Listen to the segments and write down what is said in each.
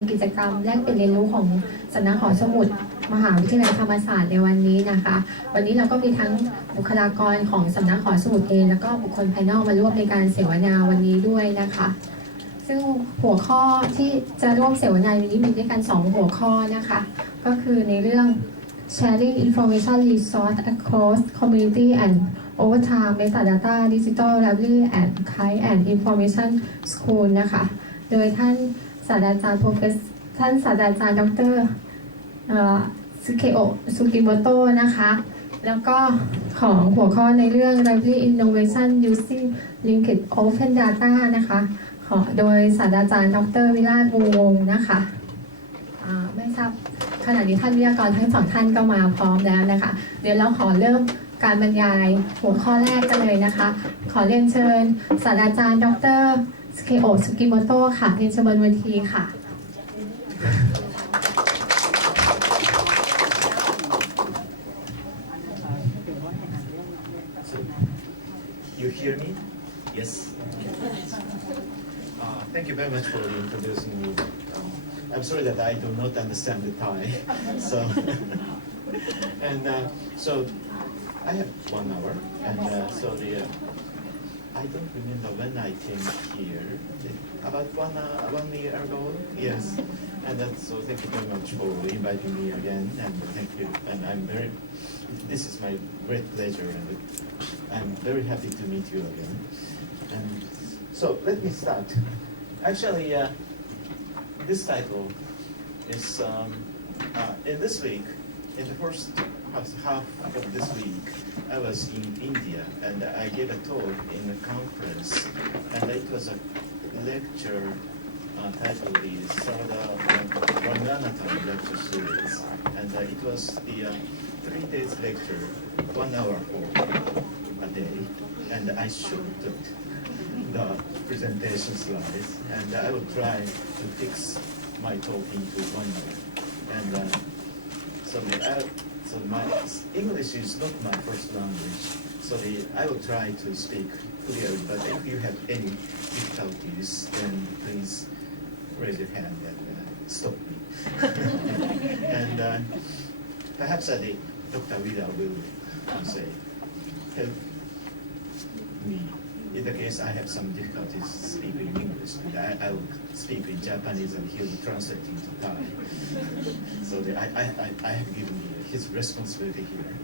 กิจกรรมแลกเปลี่ยนเรียนรู้ของสำนักหอสมุดมหาวิทยาลัยธรรมศาสตร์ในวันนี้นะคะวันนี้เราก็มีทั้งบุคลากรของสำนักหอสมุดเองแล้วก็บุคคลภายนอกมาร่วมในการเสวนาวันนี้ด้วยนะคะซึ่งหัวข้อที่จะร่วมเสวนาวันนี้มีด้วยกัน2หัวข้อนะคะก็คือในเรื่อง sharing information resource across community and over time metadata digital library and kind and information school นะคะโดยท่านศาสตราจารย์ท่านศาสตราจารย์ดร.ซูกิโมโตะนะคะแล้วก็ของหัวข้อในเรื่อง Library Innovation Using Linked Open Data นะคะโดยศาสตราจารย์ดร.วิลาศ วูวงศ์นะคะไม่ทราบขณะนี้ท่านวิทยากรทั้ง2ท่านก็มาพร้อมแล้วนะคะเดี๋ยวเราขอเริ่มการบรรยายหัวข้อแรกกันเลยนะคะขอเรียนเชิญศาสตราจารย์ดร.ซูกิโมโตะค่ะเรียนเชิญบนเวทีค่ะYou hear me? Yes. Thank you very much for introducing me. I'm sorry that I do not understand the Thai. So, so I have 1 hour, and I don't remember when I came here. About 1 year ago. Yes, and so thank you very much for inviting me again, and thank you. And this is my great pleasure, and I'm very happy to meet you again. And so let me start. Actually, this title is in this week, in the first half of this week, I was in India and I gave a talk in a conference, and it was a lecture titled the Sarada Ranganathan lecture series, and it was the 3 days lecture, 1 hour for a day, and I showed the presentation slides, and I will try to fix my talk into 1 hour. And so my English is not my first language, so I will try to speak clearly. But if you have any difficulties, then please raise your hand and stop me. And perhaps Dr. Vilas will help me. In the case I have some difficulties speaking English, I will speak in Japanese and he will translate into Thai. So I have given his responsibility here.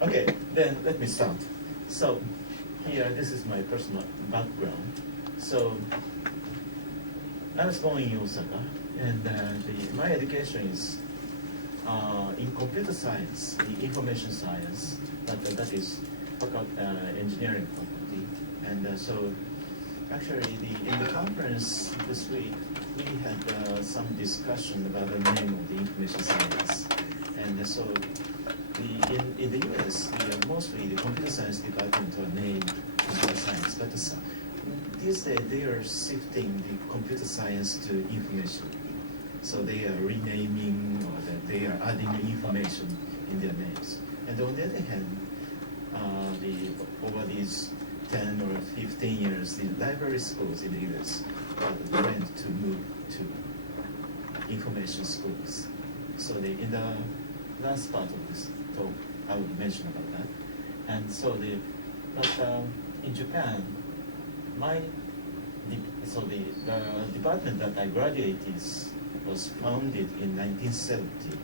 Okay, then let me start. So here, this is my personal background. So I was born in Osaka, and my education is in computer science, the information science, that is engineering faculty. And so actually in the conference this week, we had some discussion about the name of the information science. And so in the US, mostly the computer science department are named computer science, but these days they are shifting the computer science to information. So they are renaming or they are adding information in their names. And on the other hand, over these 10 or 15 years, the library schools in the US went to move to information schools. So in the last part of this talk, I will mention about that. And so in Japan, the department that I graduated was founded in 1970.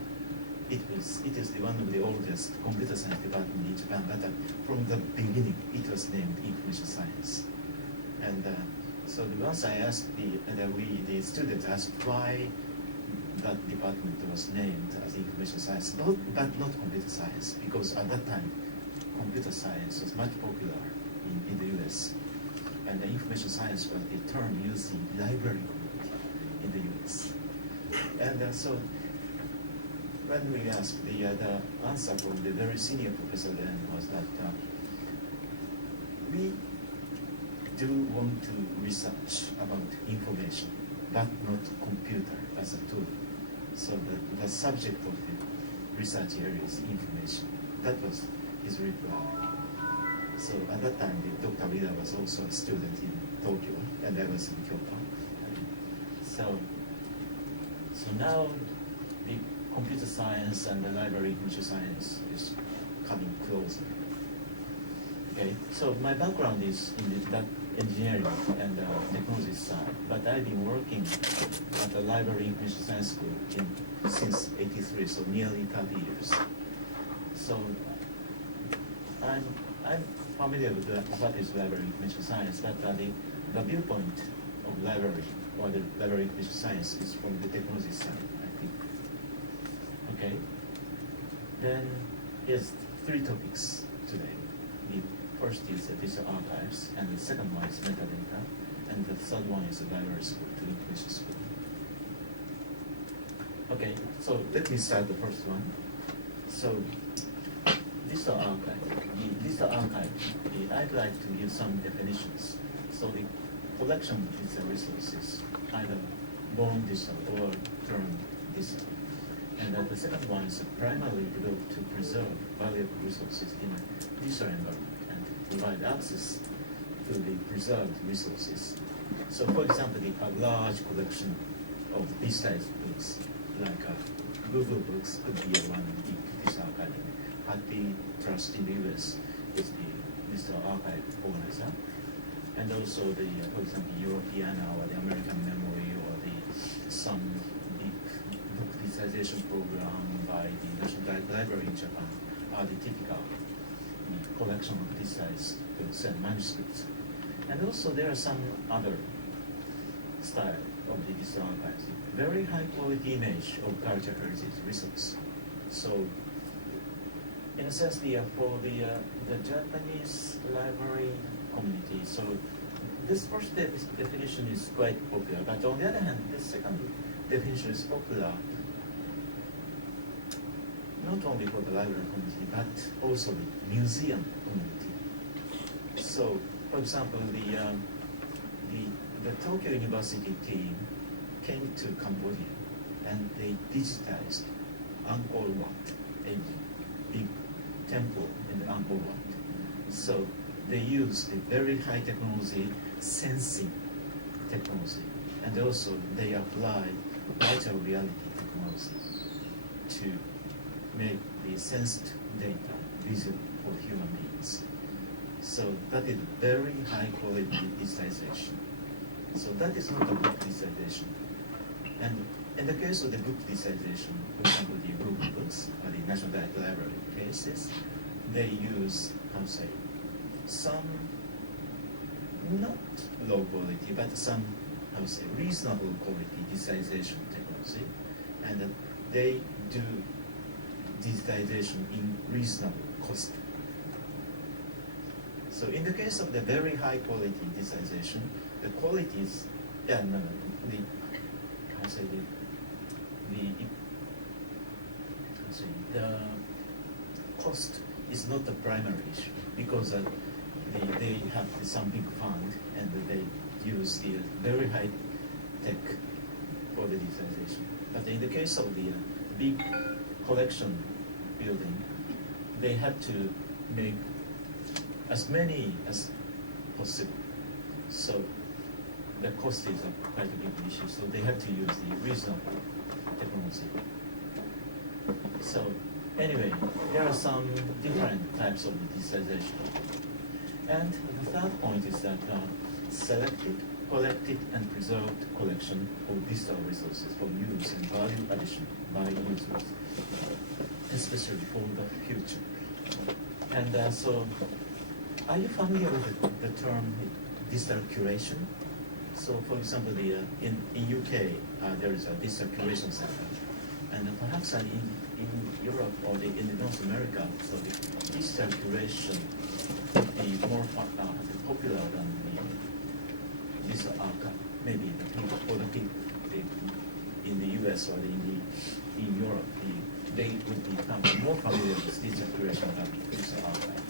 It is one of the oldest computer science department in Japan, but from the beginning, it was named information science. And so once I asked the students asked why that department was named as information science, but not computer science, because at that time, computer science was much popular in the US. And the information science was the term used in library community in the US. And so when we asked, the answer from the very senior professor then was that we do want to research about information, but not computer as a tool. So the subject of the research area is information. That was his reply. So at that time, Dr. Vilas was also a student in Tokyo, and I was in Kyoto. So So now the computer science and the library information science is coming closer. Okay, so my background is in that engineering and technology side, but I've been working at the library information science school since '83, so nearly 30 years. So I'm familiar with what is library information science, but the viewpoint of library or the library information science is from the technology side, I think. Okay. Then here's 3 topics today. The first is the digital archives, and the second one is metadata, and the third one is the library school to information school. Okay, so let me start the first one. So digital archive. The digital archive, I'd like to give some definitions. So the collection of digital resources, either born digital or turned digital. And the second one is primarily developed to preserve valuable resources in a digital environment and provide access to the preserved resources. So for example, a large collection of digitized books, like Google Books could be one big digital archive. Happy Trust in the US is the digital archive organizer. And also the, for example, European or the American Memory or some big book digitization program by the National Library in Japan are the typical collection of digitized books and manuscripts. And also there are some other style of the digital archives. Very high quality image of cultural heritage resource. So in a sense, for the Japanese library community, so this first definition is quite popular, but on the other hand, this second definition is popular not only for the library community, but also the museum community. So, for example, the Tokyo University team came to Cambodia and they digitized Angkor Wat, a big temple in the Angkor Wat. So they used the very high technology, sensing technology, and also they applied virtual reality technology to make the sensed data visible for human beings. So that is very high quality digitization. So that is not a book digitization. And in the case of the book digitization, for example, the Google Books or the National Library cases, they use, some not low quality, but some, reasonable quality digitization technology, and they do digitization in reasonable cost. So in the case of the very high quality digitization, the quality is, the cost is not the primary issue because they have some big fund and they use the very high tech for the digitization. But in the case of the big collection building, they have to make as many as possible. So the cost is quite a big issue. So they have to use the reasonable technology. So anyway, there are some different types of digitization. And the third point is that selected, collected, and preserved collection of digital resources for use and value addition by users, especially for the future. And so, are you familiar with the term digital curation? So, for example, in UK, there is a digital curation center, and perhaps in Europe or in North America, so the digital curation would be more popular than the digital archive. Maybe for the people in the US or in Europe, they would become more familiar with digital curation than digital archive.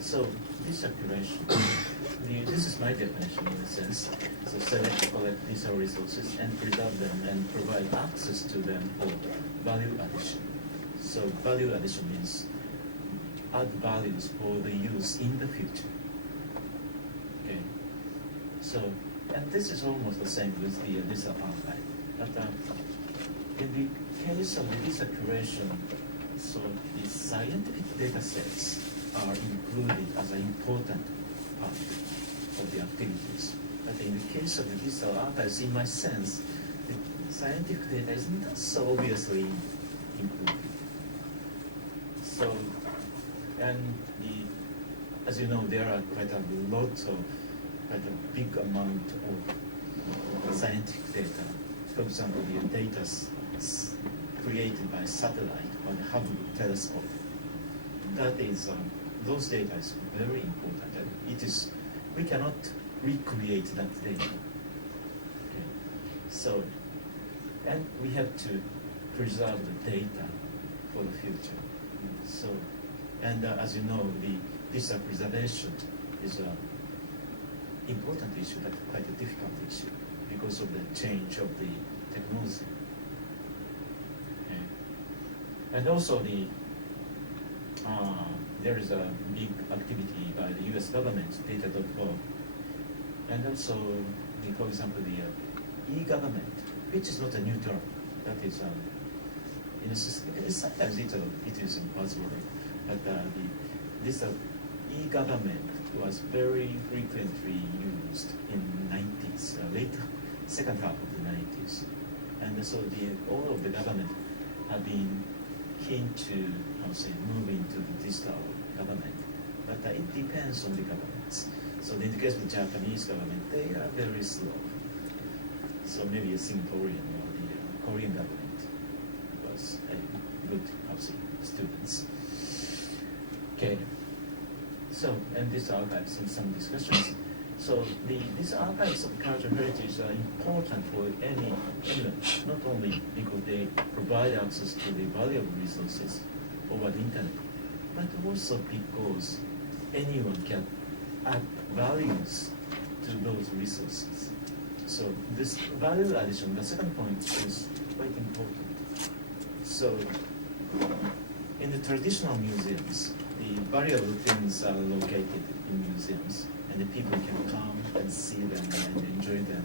So digital curation, this is my definition in a sense. So select, collect digital resources and preserve them and provide access to them for value addition. So value addition means add values for the use in the future. Okay. So, and this is almost the same with the digital archive. But in the case of visa curation, so the scientific data sets are included as an important part of the activities. But in the case of the digital archives, in my sense, the scientific data is not so obviously included. So, and as you know, there are quite a big amount of scientific data. For example, the data created by satellite or the Hubble telescope. That is, those data is very important. And we cannot recreate that data. Okay. So, and we have to preserve the data for the future. So, and as you know, the digital preservation is an important issue, but quite a difficult issue because of the change of the technology. Okay. And also there is a big activity by the U.S. government, data.gov, and also, for example, the e-government, which is not a new term. That is, sometimes it is a buzzword, but this e-government was very frequently used in the 90s, late second half of the 90s. And so all of the government have been keen to, move into the digital government. But it depends on the governments. So in the case of the Japanese government, they are very slow. So maybe a Singaporean or the Korean government was a good, students. Okay. So, and these archives and some discussions. So these archives of cultural heritage are important for anyone, not only because they provide access to the valuable resources over the internet, but also because anyone can add values to those resources. So this value addition, the second point, is quite important. So in the traditional museums, the valuable things are located in museums, and the people can come and see them and enjoy them,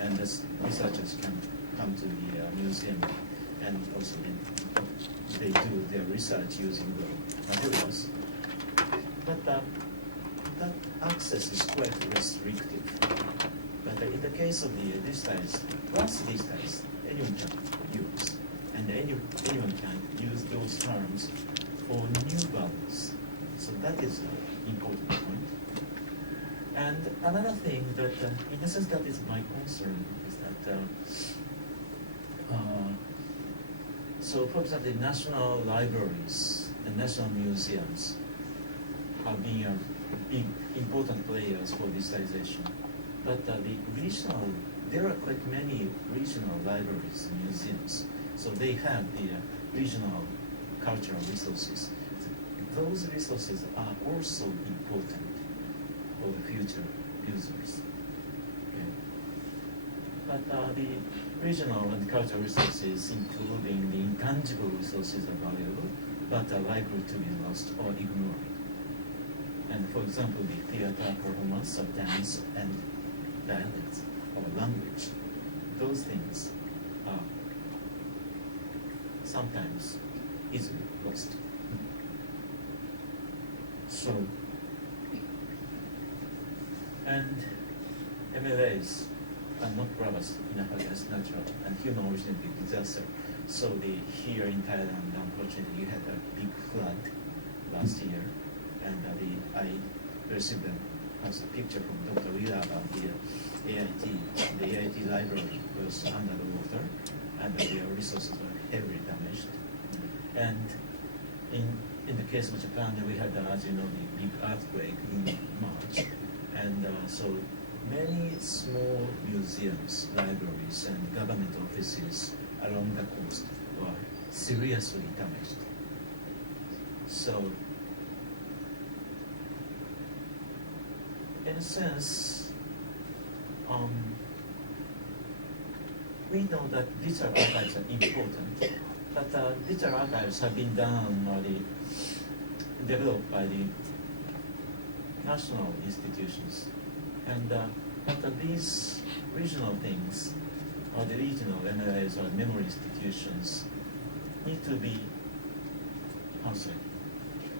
and the researchers can come to the museum, and also they do their research using the materials. But that access is quite restrictive. But in the case of the digitized, once digitized, anyone can use, and anyone can use those terms for new values. So that is an important point. And another thing that, in a sense, that is my concern is that, so for example, the national libraries and national museums have been big, important players for digitization. But there are quite many regional libraries and museums. So they have the regional cultural resources. Those resources are also important for the future users. Okay. But the regional and cultural resources, including the intangible resources, are valuable, but are likely to be lost or ignored. And for example, the theater performance of dance and dialects or language, those things are sometimes easily lost. So, and MLAs are not brothers in as natural and human origin disaster. So here in Thailand, unfortunately, you had a big flood last year, and I received a picture from Dr. Vilas about the AIT. The AIT library was under the water, and their resources were heavily damaged. And in the case of Japan, we had, as you know, the big earthquake in March, and so many small museums, libraries, and government offices along the coast were seriously damaged. So, in a sense, we know that digital archives are important, but digital archives have been done or developed by the national institutions, and but these regional things or the regional MLAs or memory institutions need to be,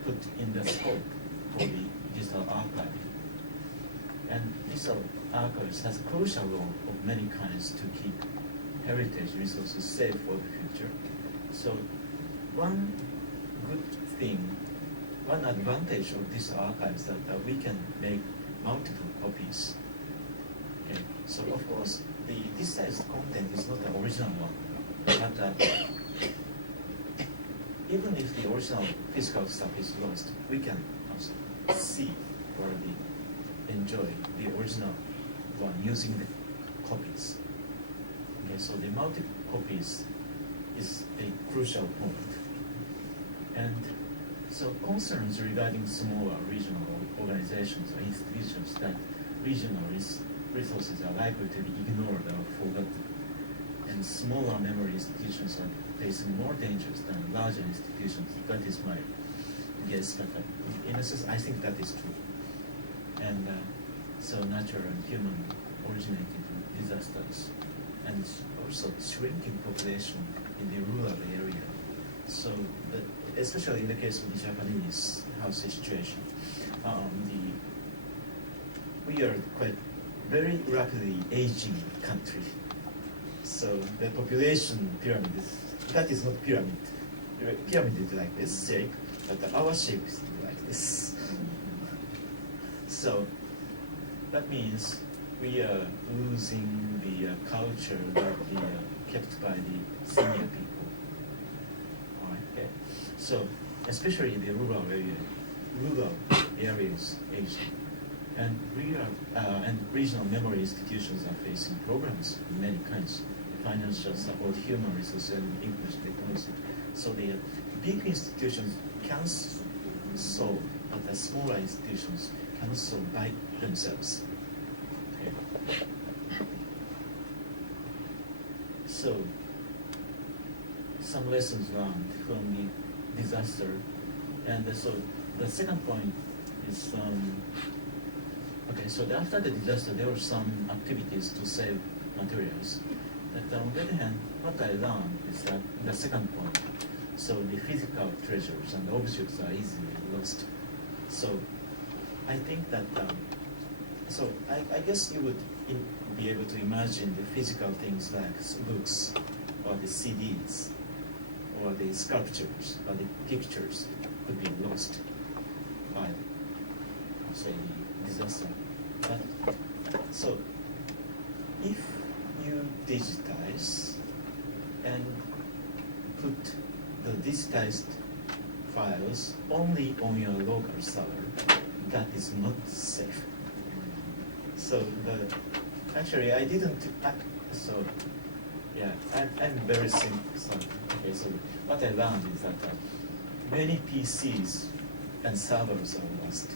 put in the scope for the digital archive. And digital archives has a crucial role of many kinds to keep heritage resources safe for the future. So one good thing, one advantage of this archive is that we can make multiple copies. Okay. So of course, the digitized content is not the original one, but even if the original physical stuff is lost, we can also see or enjoy the original one using the copies. Okay, so the multiple copies is a crucial point. And so concerns regarding smaller regional organizations or institutions that regional resources are likely to be ignored or forgotten. And smaller memory institutions are facing more dangers than larger institutions. That is my guess, but in a sense, I think that is true. And so natural and human originated disasters, and also shrinking population in the rural area. So, especially in the case of the Japanese housing situation, we are quite very rapidly aging country. So the population pyramid is not pyramid. The pyramid is like this shape, but our shape is like this. So that means we are losing the culture that we kept by the senior people. All right, okay. So especially the rural areas aging. And regional memory institutions are facing programs of many kinds: financial support, human resources, and English diplomacy. So the big institutions can solve, but the smaller institutions cannot solve by themselves. Okay. So some lessons learned from the disaster, and so the second point is. Okay, so after the disaster, there were some activities to save materials. But on the other hand, what I learned is that the second point, so the physical treasures and objects are easily lost. So I think that, so I guess you would be able to imagine the physical things like books or the CDs or the sculptures or the pictures could be lost by, say, disaster. But, so if you digitize and put the digitized files only on your local server, that is not safe. So actually I didn't, so yeah, I'm very simple. So, okay, so what I learned is that many PCs and servers are lost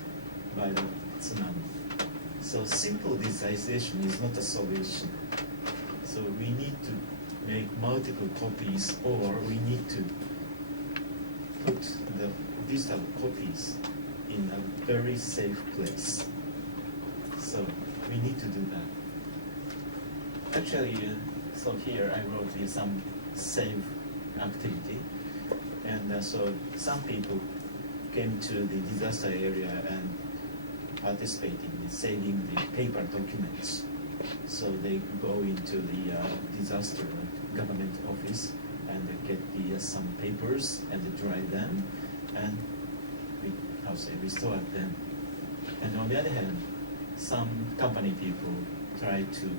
by the tsunami. So simple digitization is not a solution. So we need to make multiple copies, or we need to put the digital copies in a very safe place. So we need to do that. Actually, so here I wrote some save activity, and so some people came to the disaster area and participating in saving the paper documents. So they go into the disaster government office and get some papers and dry them and restore them. And on the other hand, some company people try to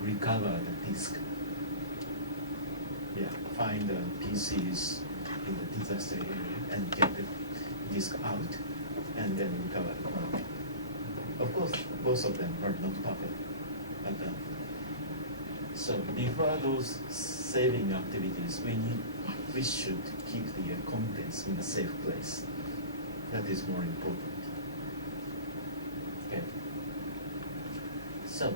recover the disk. Yeah, find the PCs in the disaster area and get the disk out and then recover it. Of course, both of them are not perfect. But, so before those saving activities, we should keep the contents in a safe place. That is more important. Okay. So,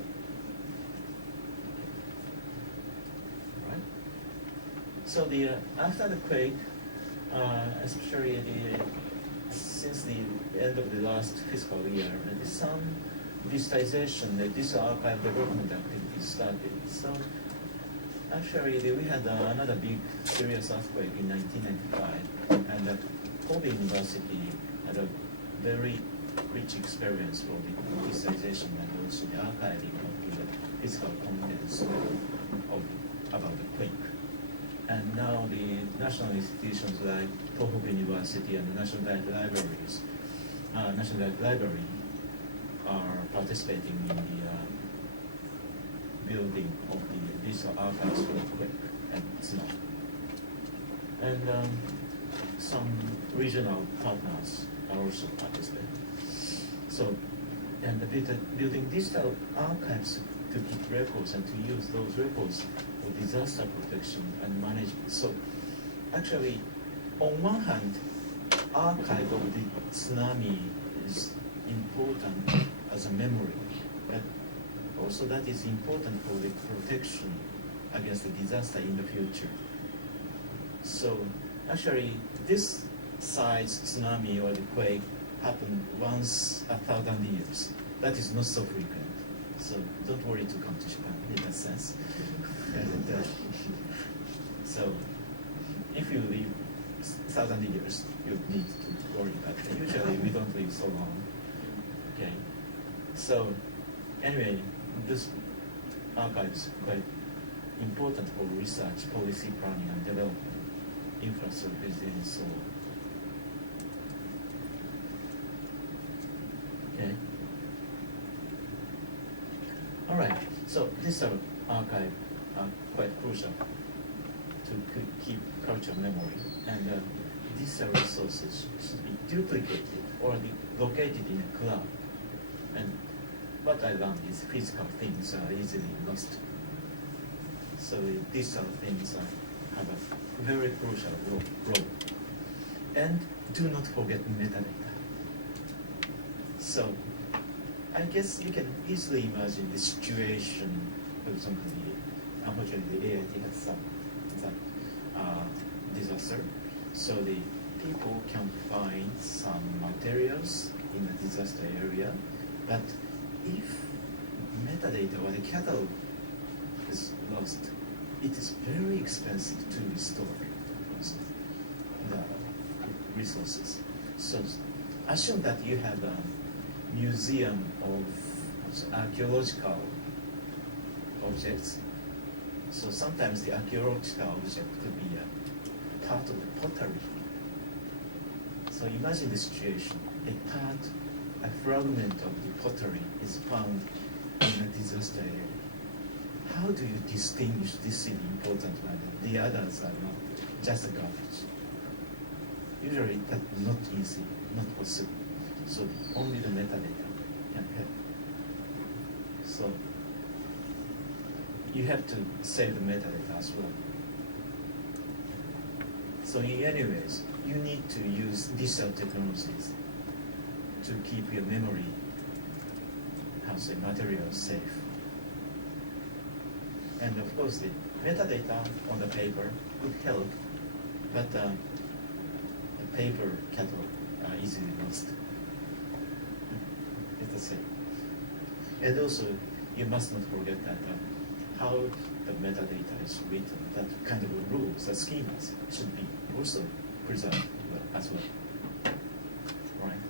right. So after the quake, especially since the end of the last fiscal year, there is some digitization, the digital archive development activities started. So Actually, we had another big serious earthquake in 1995, and Kobe University had a very rich experience for the digitization and also the archiving of the physical contents about the quake. And now the national institutions like Tohoku University and the National Library are participating in the building of the digital archives for the quake and tsunami. And some regional partners are also participating. So, and building digital archives to keep records and to use those records for disaster protection and management. So, actually, on one hand, archive of the tsunami is important as a memory, but also that is important for the protection against the disaster in the future. So, actually, this size tsunami or the quake happen once 1,000 years. That is not so frequent. So don't worry to come to Japan in that sense. And, so if you live 1,000 years, you need to worry about it. Usually we don't live so long. Okay. So anyway, this archive is quite important for research, policy planning and development, infrastructure and so on. Okay. All right. So these archive are quite crucial to keep cultural memory, and these resources should be duplicated or be located in a cloud. And what I learned is physical things are easily lost. So digital things have a very crucial role. And do not forget metadata. So I guess you can easily imagine the situation. For example, unfortunately, the AIT has some disaster. So the people can find some materials in the disaster area, but if metadata or the catalog is lost, it is very expensive to restore the resources. So assume that you have a museum of archaeological objects. So sometimes the archaeological object could be a part of the pottery. So imagine the situation. A fragment of the pottery is found in a disaster area. How do you distinguish this is important matter? The others are not just garbage. Usually that's not easy, not possible. So only the metadata can help. So you have to save the metadata as well. So in any ways, you need to use digital technologies to keep your memory, material safe. And of course, the metadata on the paper would help, but the paper catalog are easily lost. It's the same. And also, you must not forget that how the metadata is written, that kind of rules, the schemas should be also preserved as well. Right?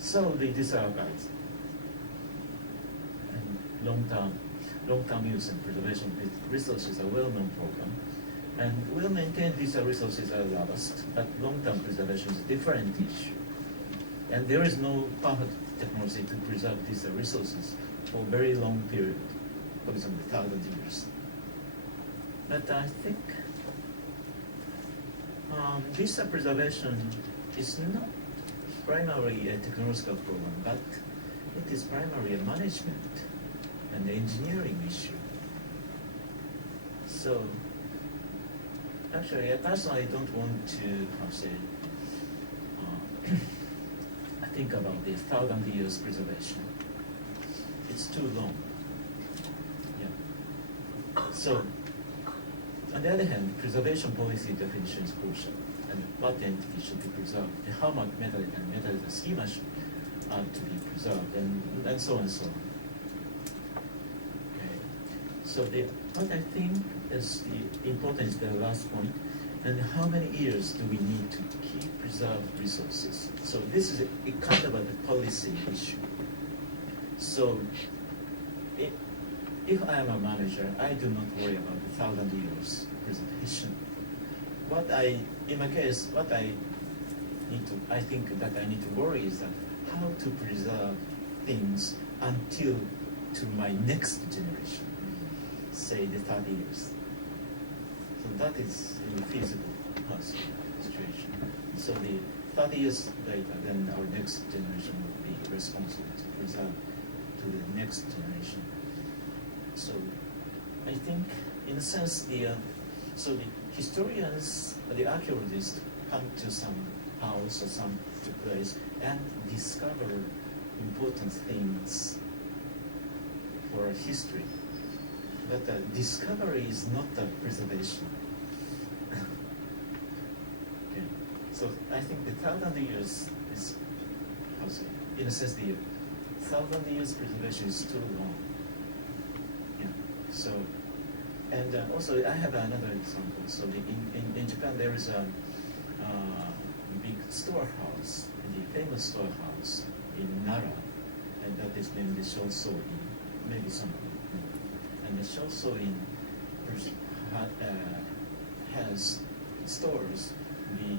So these are guides. And long-term use and preservation of resources are a well-known program. And well-maintained digital resources are robust, but long-term preservation is a different issue. And there is no perfect technology to preserve these resources for a very long period, for example, 1,000 years. But I think digital preservation is not primarily a technological problem, but it is primarily a management and engineering issue. So actually, I personally don't want to, think about the 1,000 years preservation. It's too long. Yeah. So, on the other hand, preservation policy definition is crucial, and what entity should be preserved, and how much metadata and metadata schema should to be preserved, and so on and so on. Okay. So what I think is the important is the last point, and how many years do we need to keep preserved resources? So this is a kind of a policy issue. So if I am a manager, I do not worry about the 1,000 years preservation. In my case, I think that I need to worry is that how to preserve things until to my next generation, say the 30 years. So that is a feasible situation. So the 30 years later, then our next generation will be responsible to preserve to the next generation. So I think, in a sense, the historians, the archaeologists come to some house or some place and discover important things for history. But discovery is not a preservation. Okay. So I think the 1,000 years is, in a sense, the 1,000 years preservation is too long. Yeah. So, and also I have another example. So in Japan there is a big storehouse, the famous storehouse in Nara, and that is named the Shoso-in. Maybe some of you know. And the Shoso-in has stores the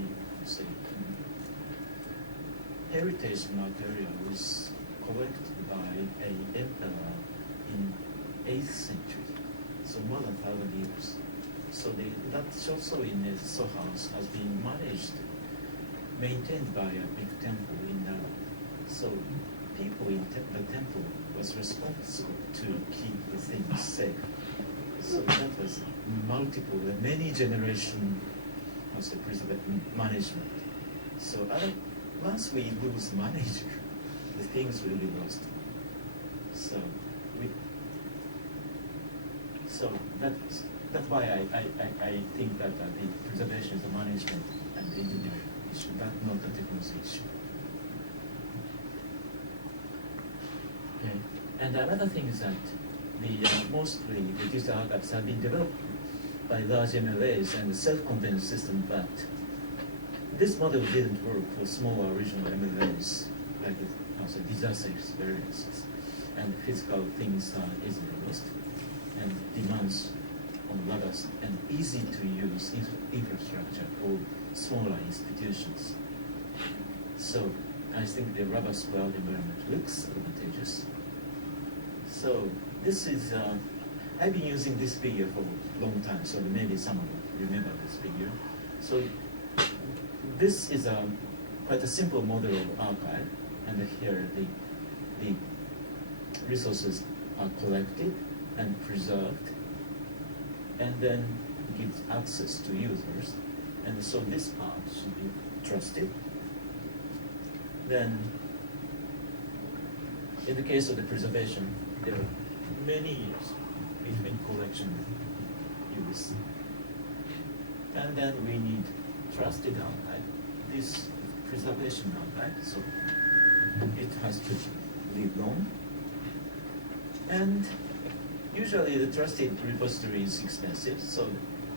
heritage material was collected by an emperor in 8th century, so more than 1,000 years. So that Shoso-in storehouse has been maintained by a big temple in Nara. So people in the temple was responsible to keep the things safe. So that was many generation management. So once we lose manager, the things will be lost. So that's why I think that the preservation is a management and engineering issue, not a technology issue. Okay. And another thing is that mostly the digital archives have been developed by large MLAs and self-contained system, but this model didn't work for smaller regional MLAs, like disaster experiences, and physical things are easily lost, and demands on robust and easy to use infrastructure for smaller institutions. So I think the robust cloud environment looks advantageous. So this is, I've been using this figure for a long time, so maybe some of you remember this figure. So this is quite a simple model of archive, and here the resources are collected and preserved, and then gives access to users. And so this part should be trusted. Then, in the case of the preservation, there are many years between collection and use. And then we need trusted archive, this preservation archive, so it has to live long. And usually the trusted repository is expensive, so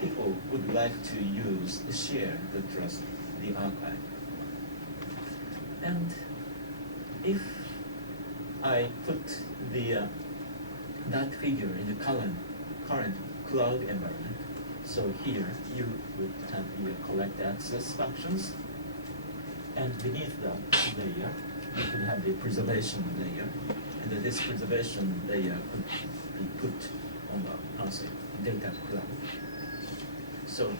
people would like to share the archive. And if I put that figure in the current cloud environment, so here you would have your collect access functions, and beneath that layer you could have the preservation layer, and this preservation layer could be put on the Delta cloud. So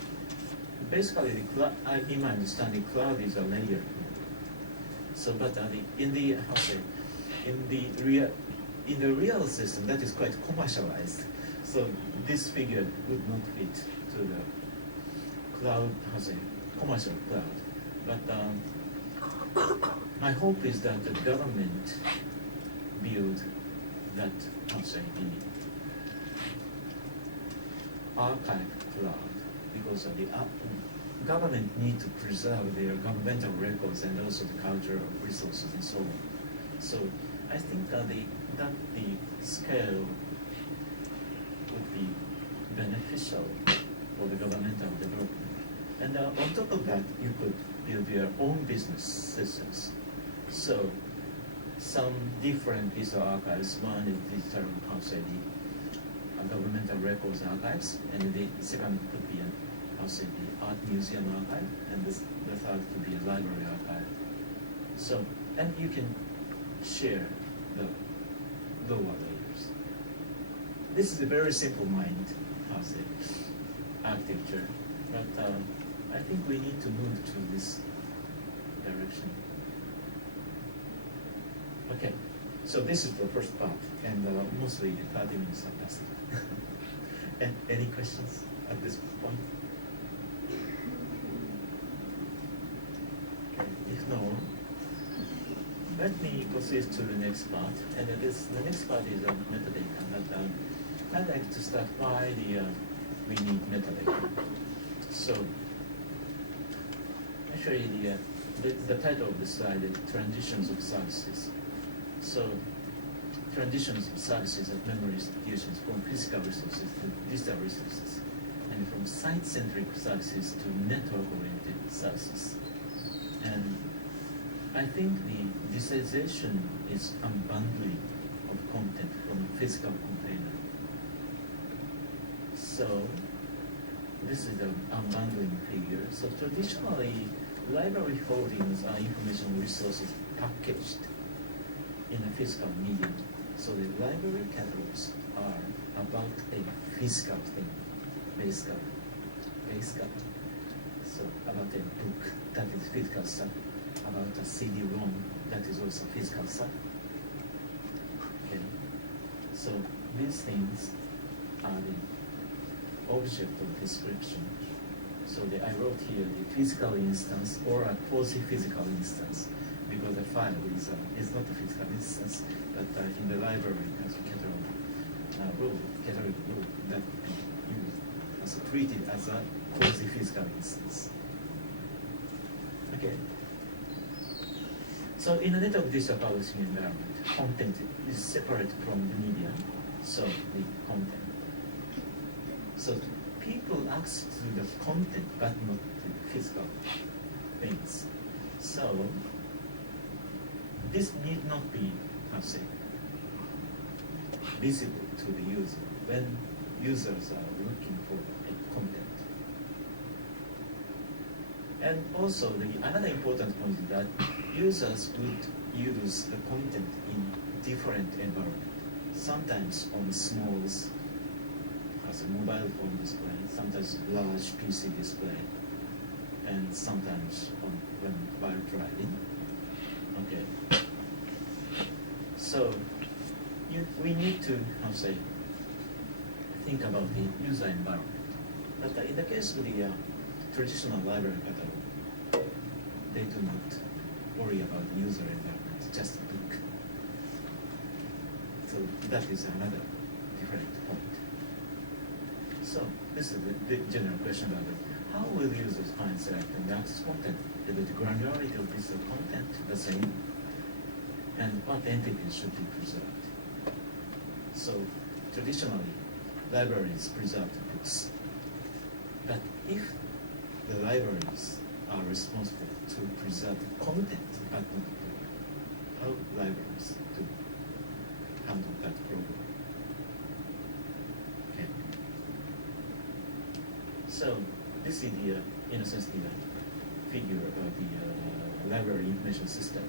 basically, in my understanding, cloud is a layer. So, but in the real system, that is quite commercialized. So this figure would not fit to the cloud, commercial cloud. But my hope is that the government build that, the archive cloud, because the government need to preserve their governmental records and also the cultural resources and so on. So I think that the scale would be beneficial for the governmental development. And on top of that, you could build your own business systems. So some different visual archives. One is digital, how say the governmental records archives, and the second could be an, how say the art museum archive, and the third could be a library archive. So, and you can share the lower layers. This is a very simple mind, how say, architecture, but I think we need to move to this direction. Okay, so this is the first part, and mostly 30 minutes are passed. And any questions at this point? Okay, if no, let me proceed to the next part. And the next part is metadata. But I'd like to start why we need metadata. So actually, the title of the slide is Transitions of Services. So transitions of services at memory institutions from physical resources to digital resources, and from site-centric services to network-oriented services. And I think the digitalization is unbundling of content from a physical container. So this is the unbundling figure. So traditionally, library holdings are information resources packaged in a physical medium. So the library catalogs are about a physical thing, basically. So about a book that is physical stuff, about a CD-ROM that is also physical stuff. Okay. So these things are the object of description. So I wrote here the physical instance or a quasi-physical instance, because the file is not a physical instance, but in the library as a catalog rule that could be used as treated as a quasi-physical instance. Okay. So in a network digital publishing environment, content is separate from the media, so the content. So people access to the content but not to physical things. So this need not be, how to say, visible to the user when users are looking for a content. And also another important point is that users would use the content in different environments. Sometimes on small, as a mobile phone display, sometimes large PC display, and sometimes while driving. Okay. So we need to, how to say, think about the user environment. But in the case of the traditional library catalog, they do not worry about the user environment, just a book. So that is another different point. So this is the general question about how will users find, select, and access content? Is the granularity of this content the same? And what entities should be preserved? So traditionally, libraries preserve the books. But if the libraries are responsible to preserve the content but not the book, how libraries do handle that problem? Okay. So this is the, in a sense, the figure about the library information system.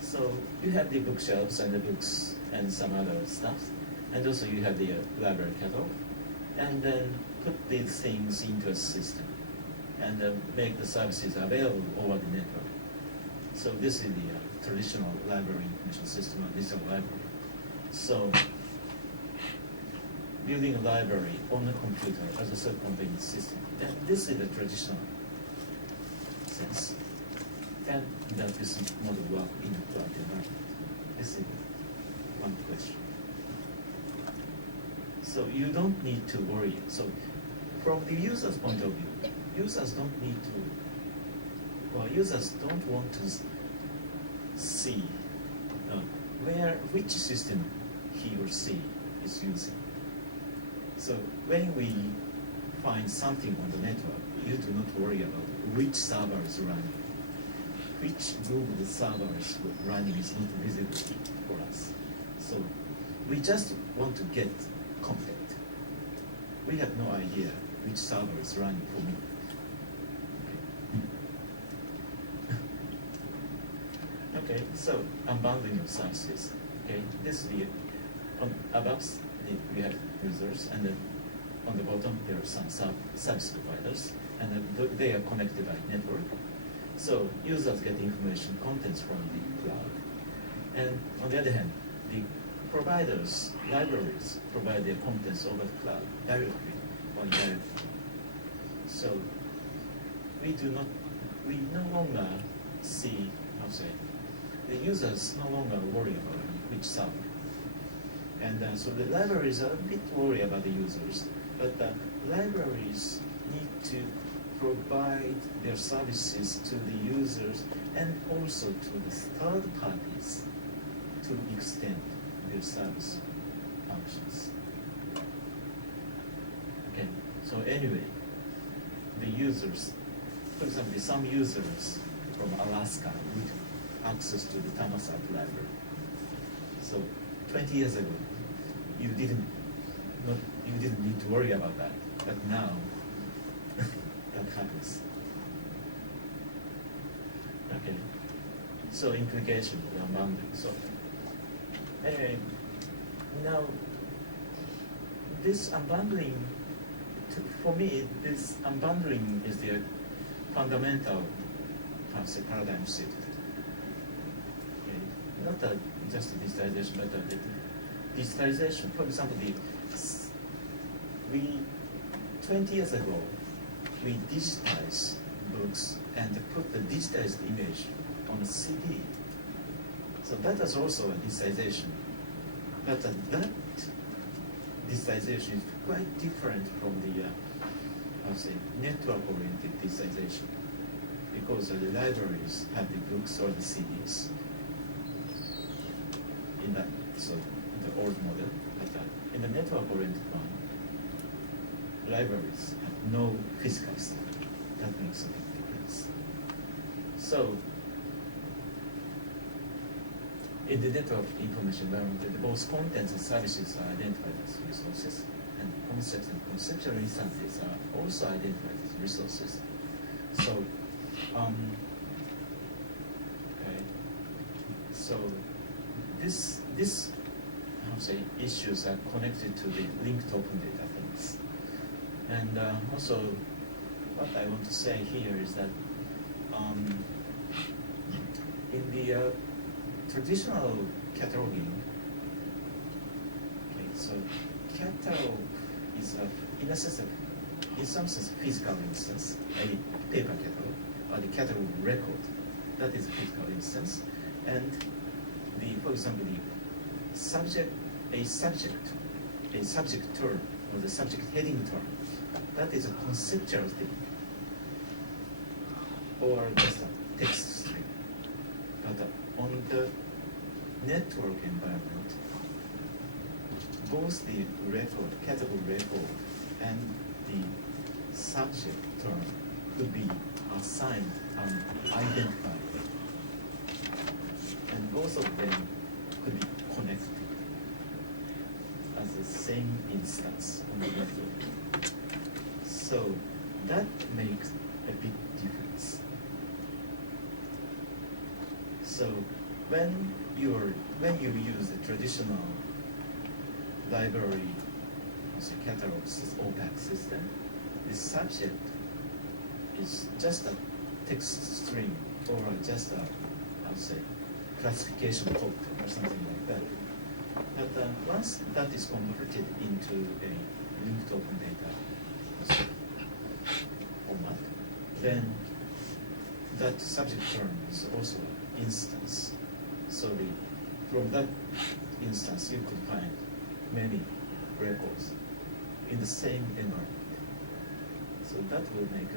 So you have the bookshelves and the books and some other stuff, and also you have the library catalog, and then put these things into a system and make the services available over the network. So this is the traditional library information system, a digital library. So building a library on a computer as a self-contained system, then this is the traditional sense. And that this model work in a cloud environment. This is one question. So you don't need to worry. So from the user's point of view, users don't need to, well, users don't want to see which system he or she is using. So when we find something on the network, you do not worry about which server is running. Which Google server is running is not visible for us. So we just want to get content. We have no idea which server is running for me. Okay, so unbundling of services. Okay, this is the above we have users, and then on the bottom there are some service providers, and then they are connected by network. So users get information contents from the cloud, and on the other hand, the providers, libraries provide their contents over the cloud directly or indirectly. So we no longer see, the users no longer worry about which server. And so the libraries are a bit worried about the users, but the libraries need to provide their services to the users and also to the third parties to extend their service functions. Okay, so anyway, the users, for example, some users from Alaska would access to the Thammasart library. So 20 years ago, you didn't need to worry about that, but now that happens. Okay, so implication of the unbundling. So anyway, now this unbundling, for me, this unbundling is the fundamental paradigm shift. Okay. Not just digitalization, but the digitalization. For example, 20 years ago, we digitized books and put the digitized image on a CD. So that is also a digitization. But that digitization is quite different from the network-oriented digitization, because the libraries have the books or the CDs in that, so the old model. But in the network-oriented one, libraries have no physical stuff. That makes a big difference. So in the network information environment, both contents and services are identified as resources, and concepts and conceptual instances are also identified as resources. So, okay. So this issues are connected to the linked open data things. And also, what I want to say here is that in the traditional cataloging, okay, so catalog is in some sense, physical instance, a paper catalog, or the catalog record. That is a physical instance. And for example, a subject term, or the subject heading term, that is a conceptual thing, or just a text string. But on the network environment, both the record, category record, and the subject term could be assigned and identified. And both of them could be connected as the same instance on the network. So that makes a big difference. So when you use the traditional library catalog OPAC system, the subject is just a text string or just a, classification code or something like that. But once that is converted into a linked open data format, then that subject term is also an instance. So from that instance, you could find many records in the same environment. So that will make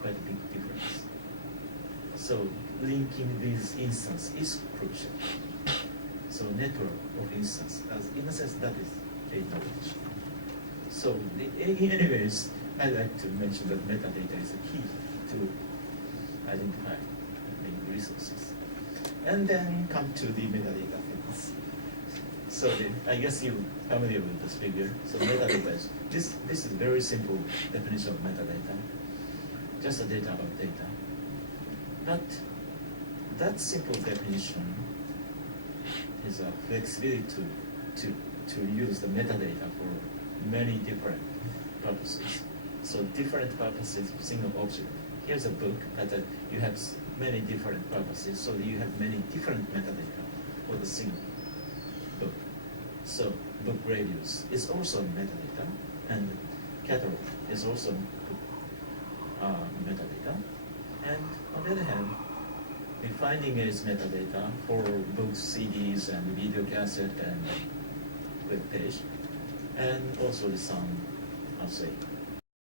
quite a big difference. So linking these instances is crucial. So network of instance, as in a sense, that is a knowledge. So anyways, I like to mention that metadata is the key to identify the resources. And then come to the metadata things. So I guess you're familiar with this figure. So metadata is, this is a very simple definition of metadata. Just a data about data. But that simple definition is a flexibility to use the metadata for many different purposes. So different purposes of single object. Here's a book, but you have many different purposes, so you have many different metadata for the single book. So book reviews is also metadata, and catalog is also metadata. And on the other hand, the finding is metadata for books, CDs, and video cassette and web page, and also the some, I'll say,